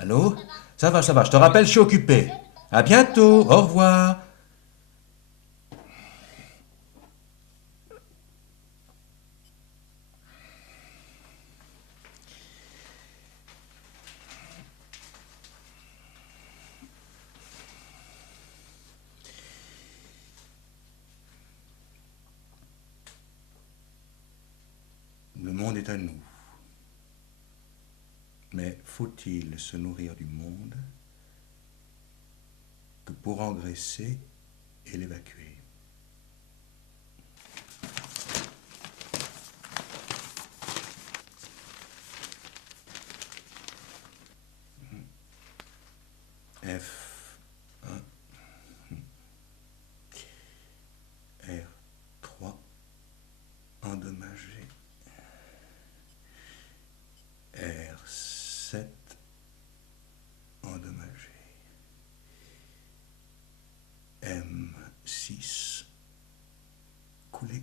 Allô? Ça va, je te rappelle, je suis occupé. À bientôt, au revoir. Le monde est à nous. Mais faut-il se nourrir du monde que pour engraisser et l'évacuer? F1, R3, endommagé. R7, endommagé. M6, coulé.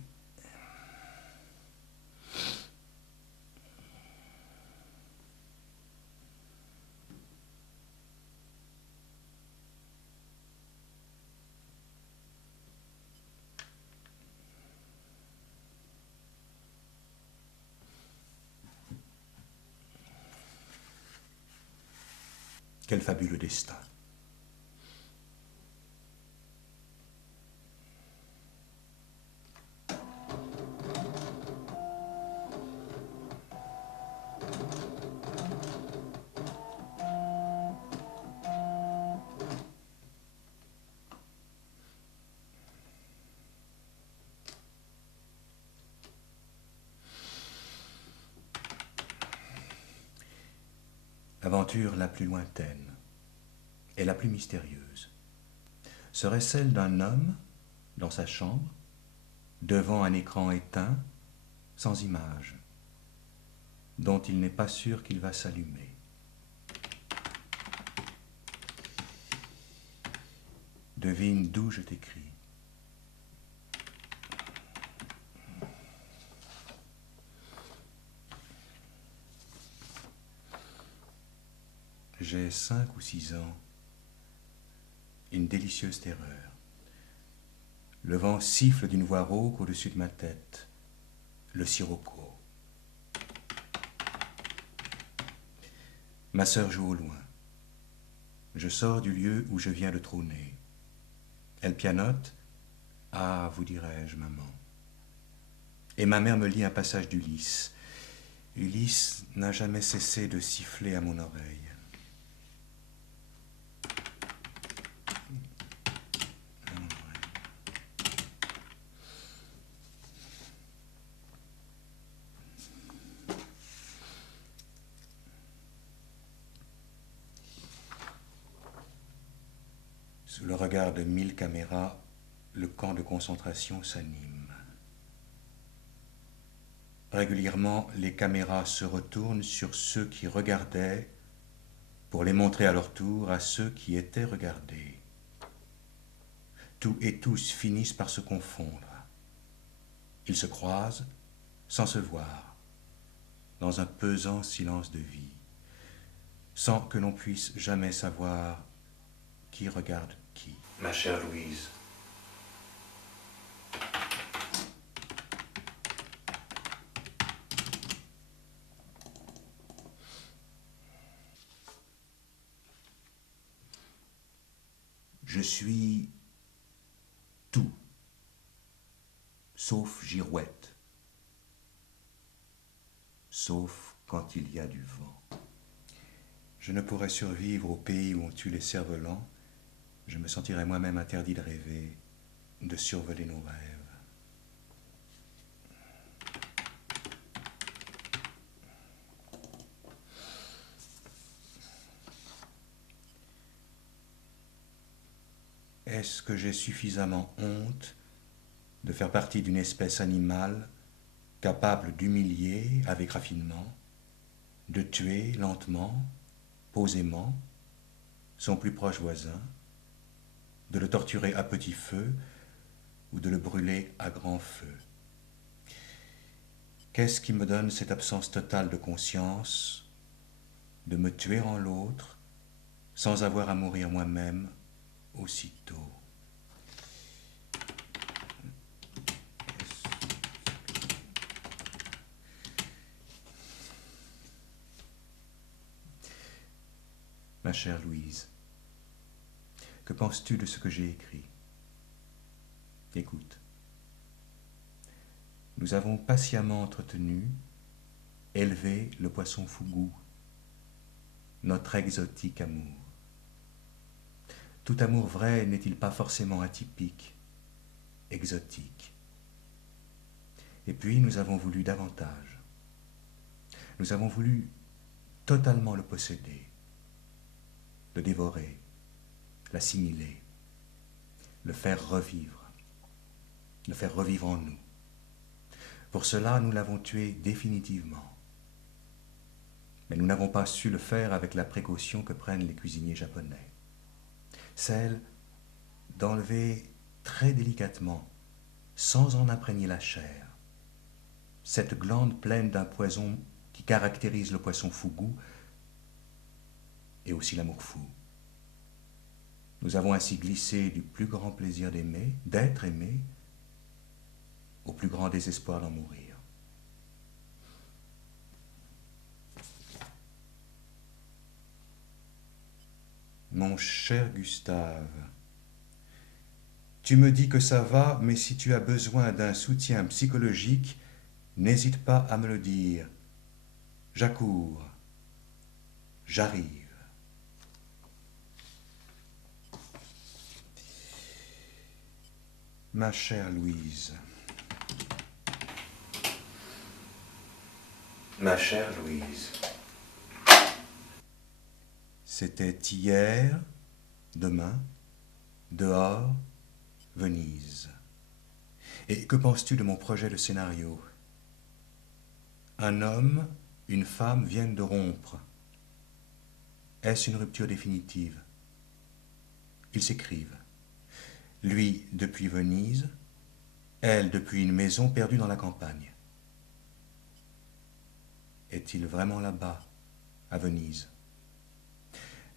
Quel fabuleux destin. L'aventure la plus lointaine et la plus mystérieuse serait celle d'un homme dans sa chambre, devant un écran éteint, sans image, dont il n'est pas sûr qu'il va s'allumer. Devine d'où je t'écris. J'ai 5 ou 6 ans, une délicieuse terreur. Le vent siffle d'une voix rauque au-dessus de ma tête, le sirocco. Ma sœur joue au loin. Je sors du lieu où je viens de trôner. Elle pianote. Ah, vous dirais-je, maman. Et ma mère me lit un passage d'Ulysse. Ulysse n'a jamais cessé de siffler à mon oreille. Sous le regard de 1000 caméras, le camp de concentration s'anime. Régulièrement, les caméras se retournent sur ceux qui regardaient pour les montrer à leur tour à ceux qui étaient regardés. Tout et tous finissent par se confondre. Ils se croisent sans se voir, dans un pesant silence de vie, sans que l'on puisse jamais savoir qui regarde qui. Ma chère Louise, je suis tout, sauf girouette, sauf quand il y a du vent. Je ne pourrais survivre au pays où on tue les cerfs-volants. Je me sentirais moi-même interdit de rêver, de survoler nos rêves. Est-ce que j'ai suffisamment honte de faire partie d'une espèce animale capable d'humilier avec raffinement, de tuer lentement, posément, son plus proche voisin, de le torturer à petit feu ou de le brûler à grand feu? Qu'est-ce qui me donne cette absence totale de conscience, de me tuer en l'autre sans avoir à mourir moi-même aussitôt. Ma chère Louise, que penses-tu de ce que j'ai écrit? Écoute. Nous avons patiemment entretenu, élevé le poisson fougou, notre exotique amour. Tout amour vrai n'est-il pas forcément atypique, exotique? Et puis nous avons voulu davantage. Nous avons voulu totalement le posséder, le dévorer, l'assimiler, le faire revivre en nous. Pour cela, nous l'avons tué définitivement. Mais nous n'avons pas su le faire avec la précaution que prennent les cuisiniers japonais. Celle d'enlever très délicatement, sans en imprégner la chair, cette glande pleine d'un poison qui caractérise le poisson fougou et aussi l'amour fou. Nous avons ainsi glissé du plus grand plaisir d'aimer, d'être aimé, au plus grand désespoir d'en mourir. Mon cher Gustave, tu me dis que ça va, mais si tu as besoin d'un soutien psychologique, n'hésite pas à me le dire. J'accours, j'arrive. Ma chère Louise, ma chère Louise, c'était hier, demain, dehors, Venise. Et que penses-tu de mon projet de scénario? Un homme, une femme viennent de rompre. Est-ce une rupture définitive? Ils s'écrivent. Lui depuis Venise, elle depuis une maison perdue dans la campagne. Est-il vraiment là-bas, à Venise?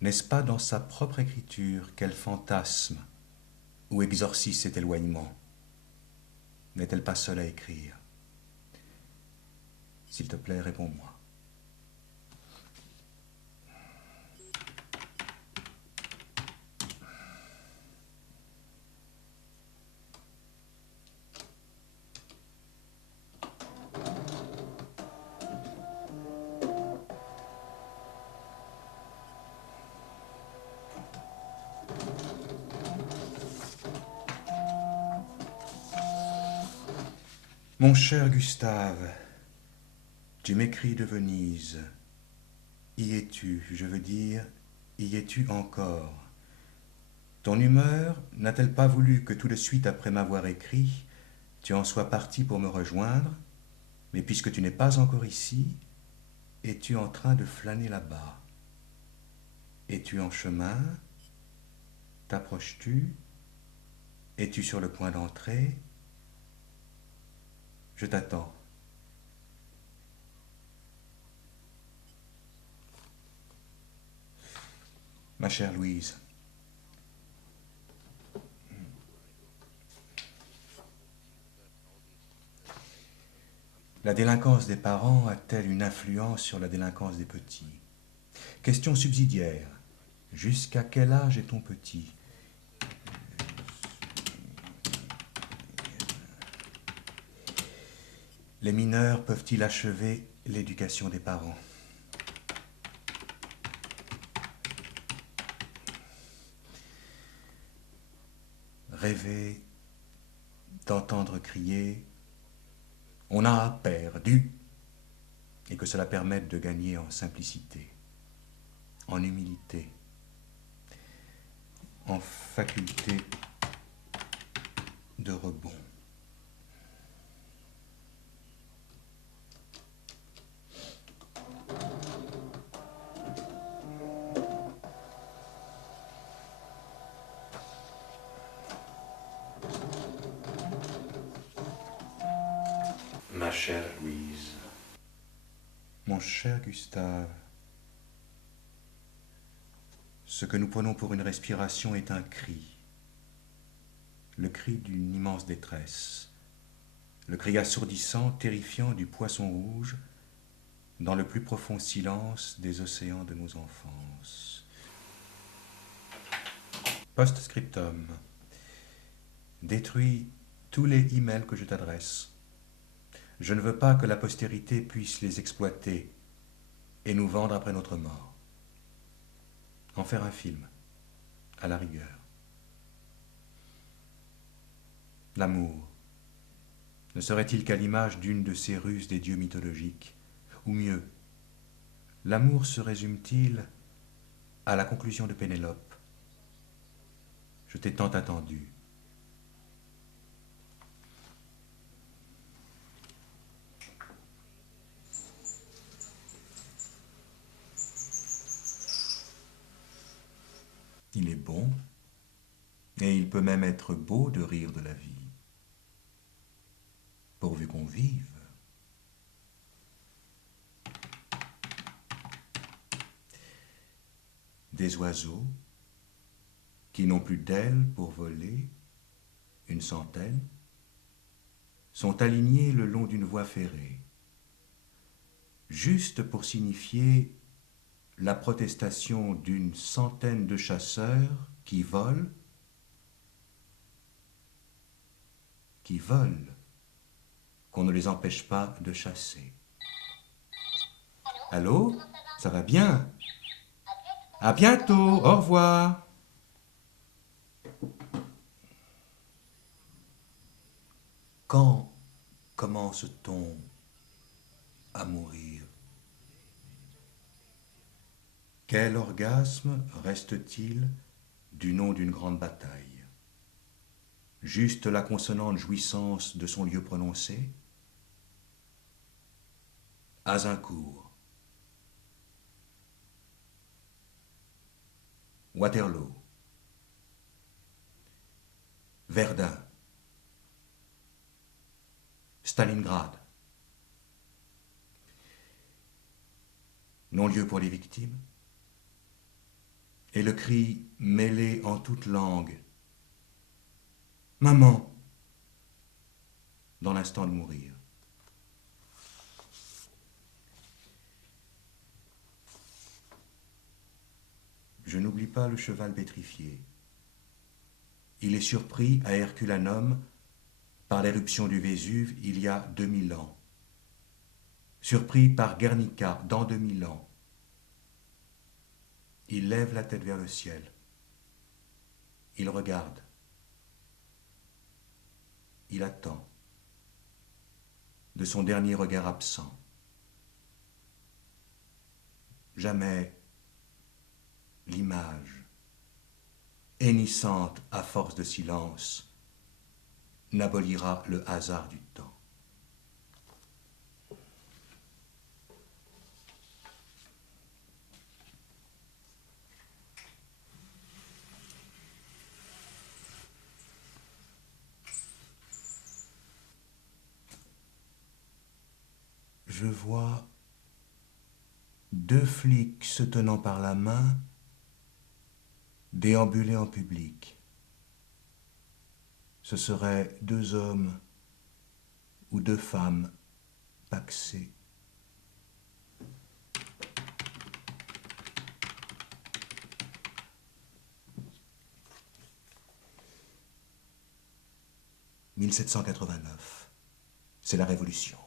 N'est-ce pas dans sa propre écriture qu'elle fantasme ou exorcise cet éloignement? N'est-elle pas seule à écrire? S'il te plaît, réponds-moi. Mon cher Gustave, tu m'écris de Venise. Y es-tu, je veux dire, y es-tu encore? Ton humeur n'a-t-elle pas voulu que tout de suite après m'avoir écrit, tu en sois parti pour me rejoindre, mais puisque tu n'es pas encore ici, es-tu en train de flâner là-bas? Es-tu en chemin? T'approches-tu? Es-tu sur le point d'entrer? Je t'attends. Ma chère Louise, la délinquance des parents a-t-elle une influence sur la délinquance des petits? Question subsidiaire. Jusqu'à quel âge est ton petit? Les mineurs peuvent-ils achever l'éducation des parents? Rêver d'entendre crier « On a perdu !» et que cela permette de gagner en simplicité, en humilité, en faculté de rebond. Ma chère Louise, mon cher Gustave, Ce que nous prenons pour une respiration est un cri, le cri d'une immense détresse, le cri assourdissant, terrifiant du poisson rouge dans le plus profond silence des océans de nos enfances. Post-scriptum. Détruis tous les emails que je t'adresse. Je ne veux pas que la postérité puisse les exploiter et nous vendre après notre mort. En faire un film, à la rigueur. L'amour ne serait-il qu'à l'image d'une de ces ruses des dieux mythologiques? Ou mieux, l'amour se résume-t-il à la conclusion de Pénélope? Je t'ai tant attendu. Il est bon, et il peut même être beau de rire de la vie, pourvu qu'on vive. Des oiseaux qui n'ont plus d'ailes pour voler, une centaine, sont alignés le long d'une voie ferrée, juste pour signifier la protestation d'une centaine de chasseurs qui volent, qu'on ne les empêche pas de chasser. Allô? Ça va bien? À bientôt, au revoir. Quand commence-t-on à mourir? Quel orgasme reste-t-il du nom d'une grande bataille? Juste la consonante jouissance de son lieu prononcé? Azincourt. Waterloo. Verdun. Stalingrad. Non-lieu pour les victimes. Et le cri mêlé en toutes langues. Maman, dans l'instant de mourir. Je n'oublie pas le cheval pétrifié. Il est surpris à Herculanum par l'éruption du Vésuve il y a 2000 ans. Surpris par Guernica dans 2000 ans. Il lève la tête vers le ciel. Il regarde. Il attend. De son dernier regard absent. Jamais l'image, hennissante à force de silence, n'abolira le hasard du temps. Je vois deux flics se tenant par la main déambuler en public. Ce seraient deux hommes ou deux femmes pacsées. « 1789, c'est la Révolution.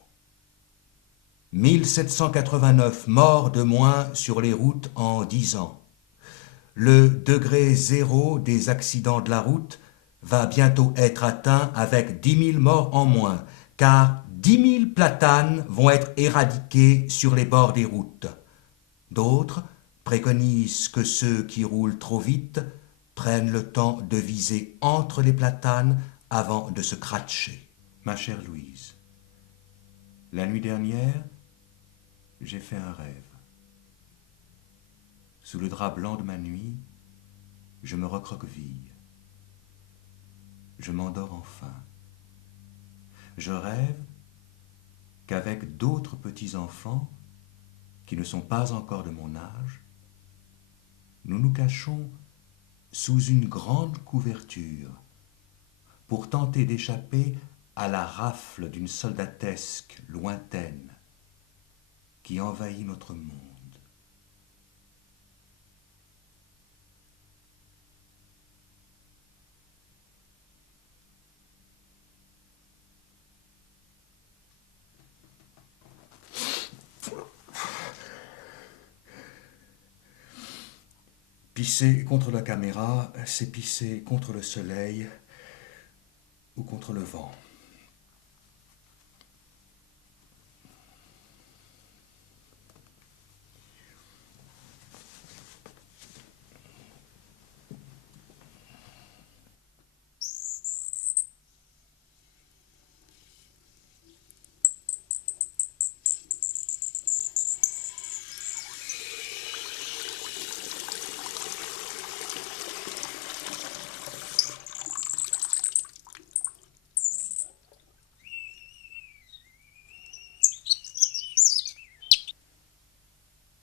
1789 morts de moins sur les routes en 10 ans. Le degré zéro des accidents de la route va bientôt être atteint avec 10 000 morts en moins, car 10 000 platanes vont être éradiqués sur les bords des routes. D'autres préconisent que ceux qui roulent trop vite prennent le temps de viser entre les platanes avant de se cratcher. Ma chère Louise, la nuit dernière, j'ai fait un rêve. Sous le drap blanc de ma nuit, je me recroqueville. Je m'endors enfin. Je rêve qu'avec d'autres petits-enfants qui ne sont pas encore de mon âge, nous nous cachons sous une grande couverture pour tenter d'échapper à la rafle d'une soldatesque lointaine qui envahit notre monde. Pisser contre la caméra, c'est pisser contre le soleil ou contre le vent.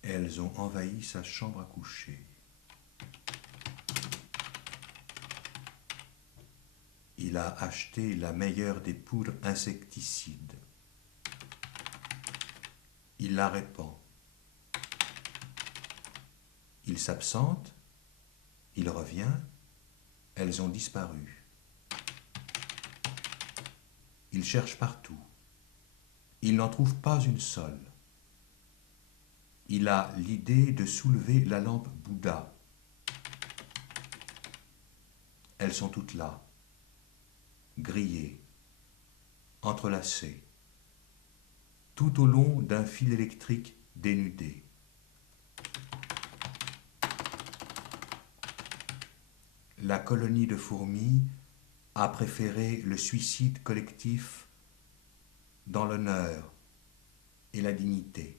Elles ont envahi sa chambre à coucher. Il a acheté la meilleure des poudres insecticides. Il la répand. Il s'absente, il revient, elles ont disparu. Il cherche partout. Il n'en trouve pas une seule. Il a l'idée de soulever la lampe Bouddha. Elles sont toutes là, grillées, entrelacées, tout au long d'un fil électrique dénudé. La colonie de fourmis a préféré le suicide collectif dans l'honneur et la dignité.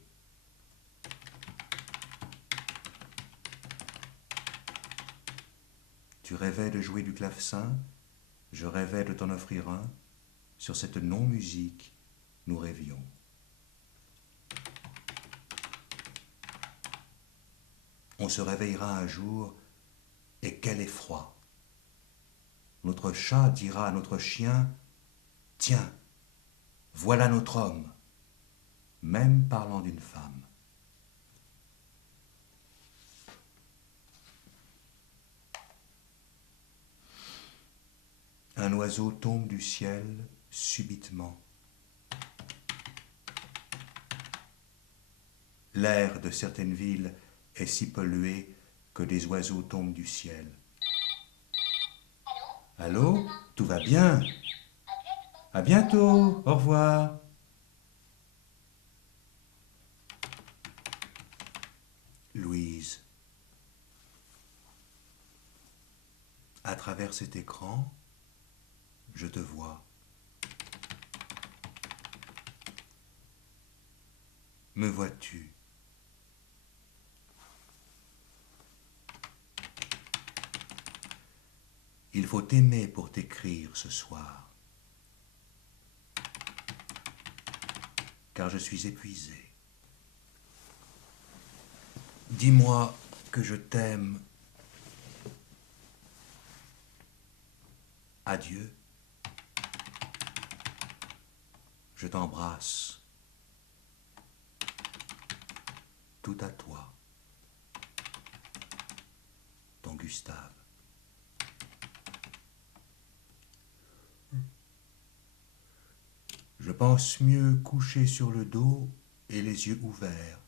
Tu rêvais de jouer du clavecin, je rêvais de t'en offrir un. Sur cette non-musique, nous rêvions. On se réveillera un jour, et quel effroi! Notre chat dira à notre chien, « Tiens, voilà notre homme », même parlant d'une femme. Un oiseau tombe du ciel subitement. L'air de certaines villes est si pollué que des oiseaux tombent du ciel. Allô? Tout va bien? À bientôt, au revoir. Louise. À travers cet écran, je te vois. Me vois-tu? Il faut t'aimer pour t'écrire ce soir, car je suis épuisé. Dis-moi que je t'aime. Adieu. Je t'embrasse. Tout à toi. Ton Gustave. Je pense mieux coucher sur le dos et les yeux ouverts.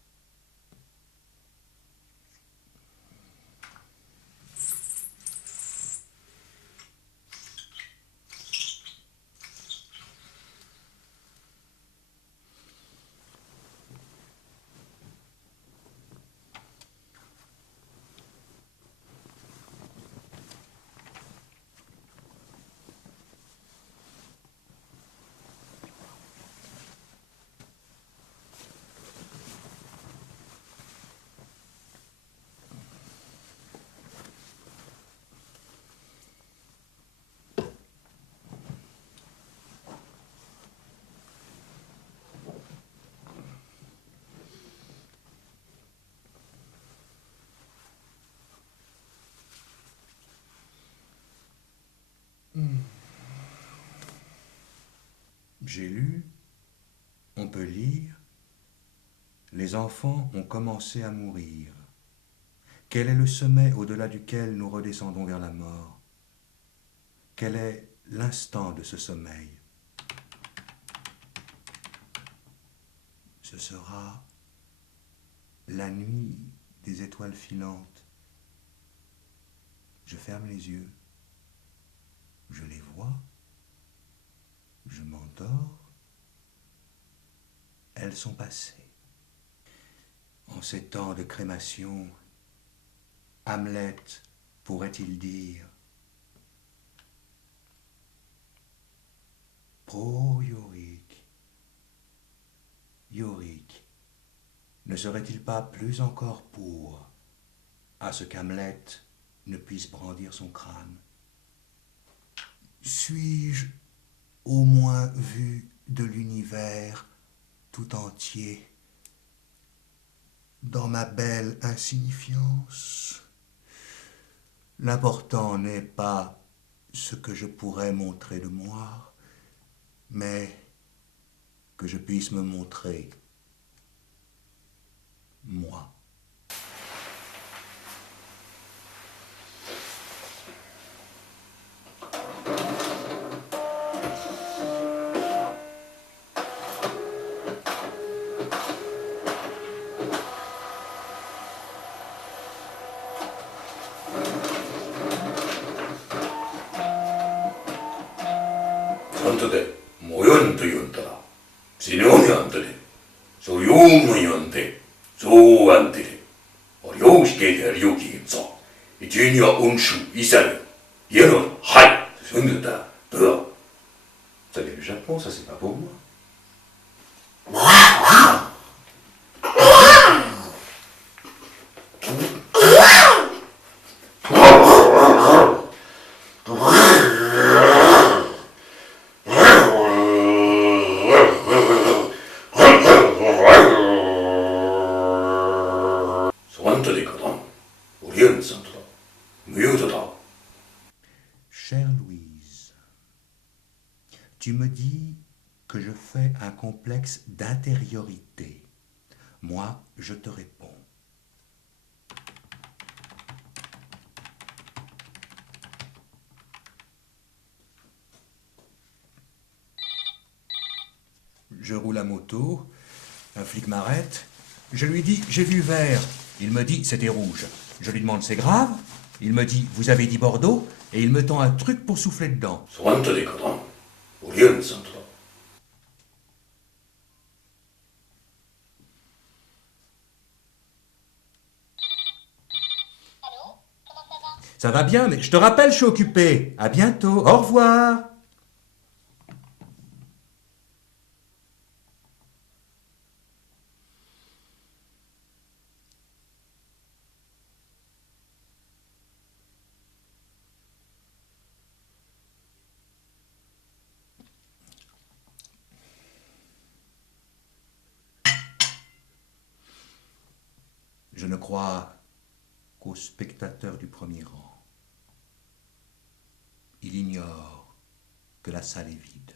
J'ai lu, on peut lire, les enfants ont commencé à mourir. Quel est le sommet au-delà duquel nous redescendons vers la mort? Quel est l'instant de ce sommeil? Ce sera la nuit des étoiles filantes. Je ferme les yeux, je les vois, je m'endors, elles sont passées. En ces temps de crémation, Hamlet pourrait-il dire Pro Yorick, Yorick, ne serait-il pas plus encore pour à ce qu'Hamlet ne puisse brandir son crâne? Suis-je au moins vu de l'univers tout entier dans ma belle insignifiance? L'important n'est pas ce que je pourrais montrer de moi, mais que je puisse me montrer, moi. 헌터대 모연도연더라 진영이한테래 소용의연대 소한테래 어려우시게 어려우기임서 이준이와 온수 이사는 얘는 하이 생겼다 더. Ça vient du Japon, ça c'est pas pour moi. Chère Louise, tu me dis que je fais un complexe d'intériorité. Moi, je te réponds. Je roule à moto, un flic m'arrête, je lui dis j'ai vu vert, il me dit c'était rouge. Je lui demande c'est grave, il me dit vous avez dit Bordeaux, et il me tend un truc pour souffler dedans. Ça va bien, mais je te rappelle, je suis occupé. À bientôt, au revoir. Je ne crois qu'au spectateur du premier rang. Il ignore que la salle est vide.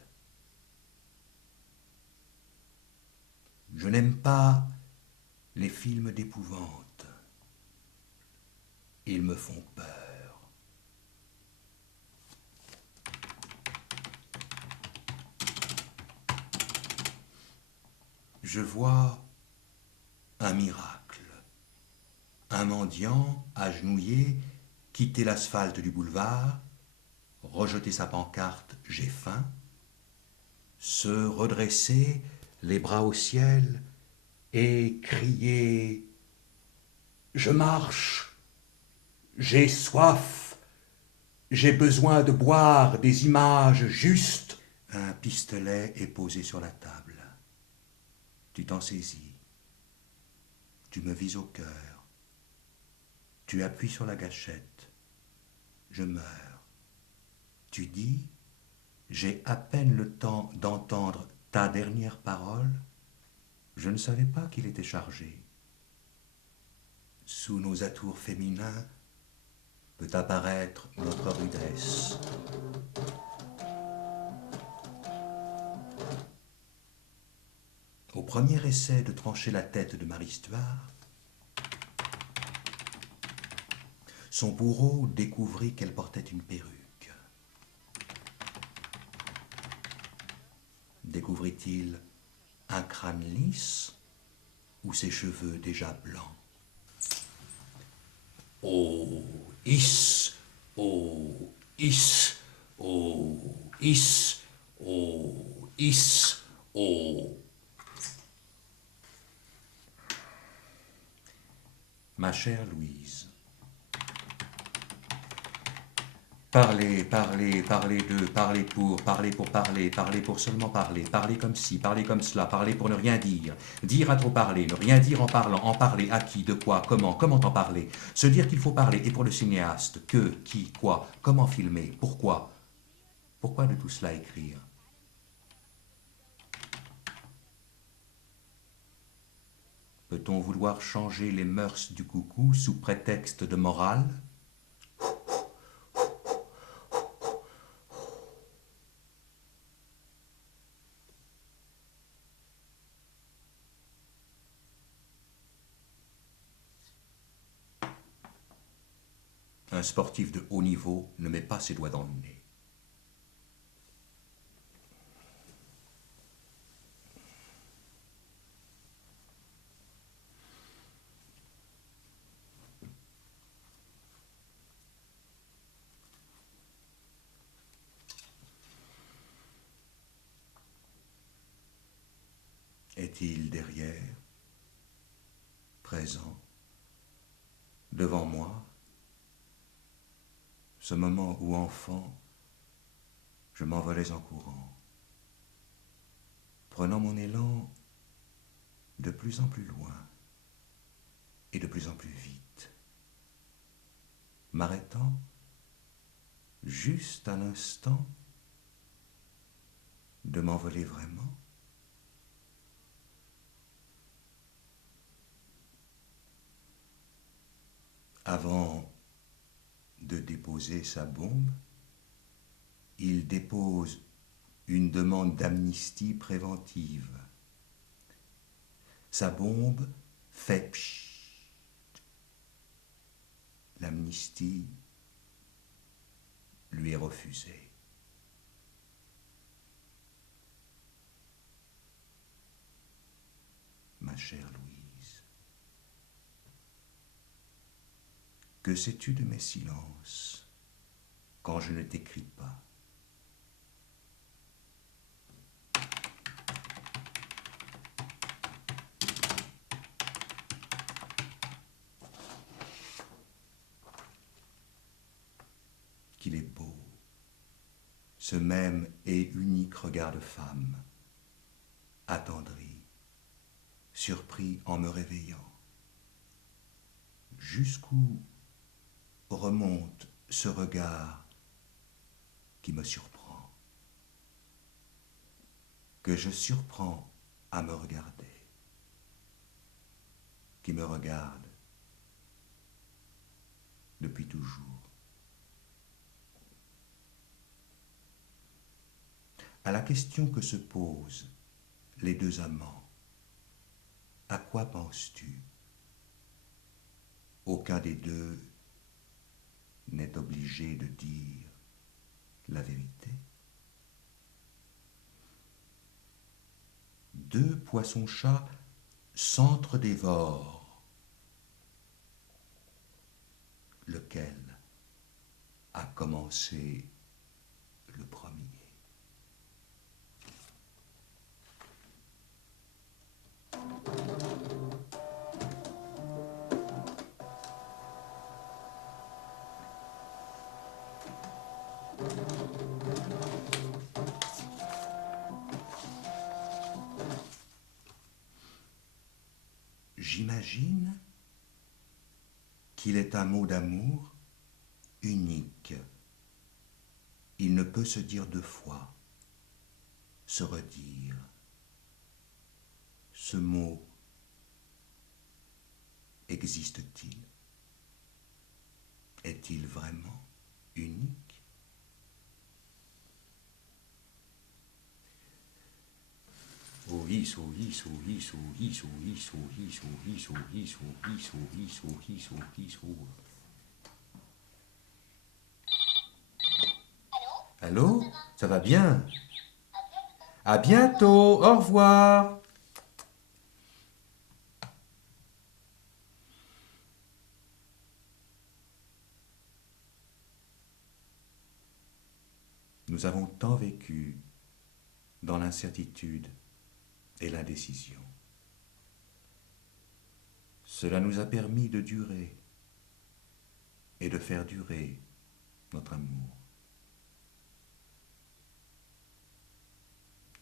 Je n'aime pas les films d'épouvante. Ils me font peur. Je vois un miracle. Un mendiant, agenouillé, quitter l'asphalte du boulevard, rejeter sa pancarte « J'ai faim », se redresser, les bras au ciel, et crier « Je marche, j'ai soif, j'ai besoin de boire des images justes ». Un pistolet est posé sur la table. Tu t'en saisis. Tu me vises au cœur. Tu appuies sur la gâchette. Je meurs. Tu dis, j'ai à peine le temps d'entendre ta dernière parole. Je ne savais pas qu'il était chargé. Sous nos atours féminins peut apparaître notre rudesse. premier essai de trancher la tête de Marie Stuart, son bourreau découvrit qu'elle portait une perruque. Découvrit-il un crâne lisse ou ses cheveux déjà blancs? Oh, is, oh, is, oh, is, oh, is, oh. Ma chère Louise, parlez, parlez, parlez d'eux, parlez pour parler pour seulement parler, parler comme ci, parler comme cela, parler pour ne rien dire, dire à trop parler, ne rien dire en parler à qui, de quoi, comment en parler, se dire qu'il faut parler, et pour le cinéaste, que, qui, quoi, comment filmer, pourquoi de tout cela écrire? Peut-on vouloir changer les mœurs du coucou sous prétexte de morale? Un sportif de haut niveau ne met pas ses doigts dans le nez. Est-il derrière, présent, devant moi, ce moment où, enfant, je m'envolais en courant, prenant mon élan de plus en plus loin et de plus en plus vite, m'arrêtant juste à l'instant de m'envoler vraiment? Avant de déposer sa bombe, il dépose une demande d'amnistie préventive. Sa bombe fait pchit. L'amnistie lui est refusée. Ma chère Louise, que sais-tu de mes silences quand je ne t'écris pas? Qu'il est beau, ce même et unique regard de femme, attendri, surpris en me réveillant. Jusqu'où remonte ce regard qui me surprend, que je surprends à me regarder, qui me regarde depuis toujours. À la question que se posent les deux amants, à quoi penses-tu? Aucun des deux n'est obligé de dire la vérité. Deux poissons-chats s'entre-dévorent. Lequel a commencé le premier? J'imagine qu'il est un mot d'amour unique. Il ne peut se dire deux fois, se redire. Ce mot existe-t-il? Est-il vraiment unique? Oh is, oh is, oh is, oh is, oh is, oh is, oh is, oh is, oh is, oh is, oh is, oh is, oh. Allô? Ça va bien? À bientôt, au revoir. Nous avons tant vécu dans l'incertitude et l'indécision. Cela nous a permis de durer et de faire durer notre amour.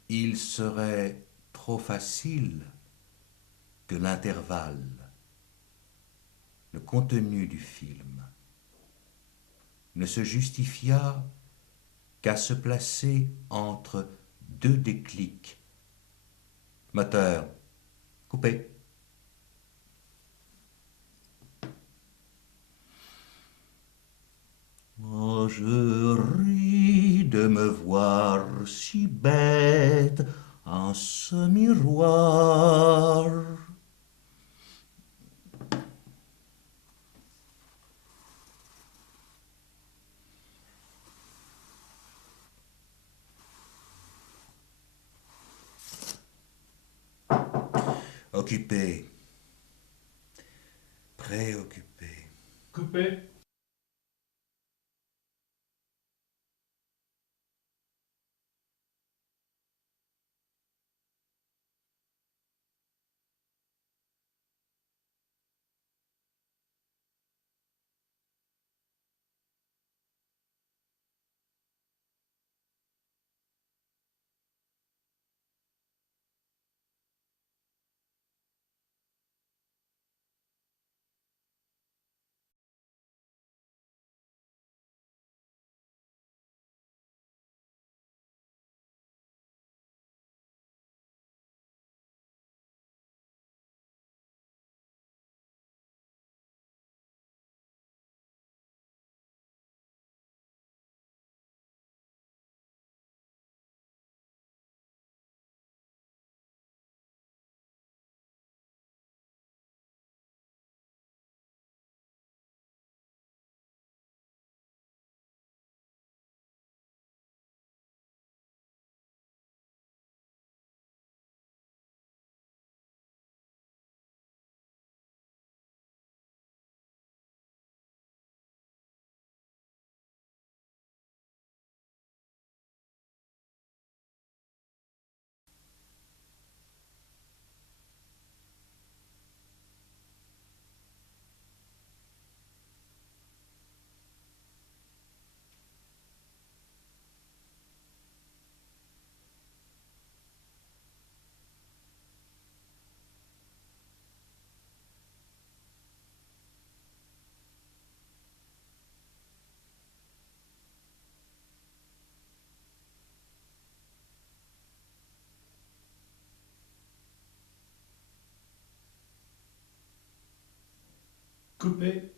Il serait trop facile que l'intervalle, le contenu du film, ne se justifiât qu'à se placer entre deux déclics. Moteur, coupé. Oh, je ris de me voir si bête en ce miroir. Occupé, préoccupé. Coupé. Coupé.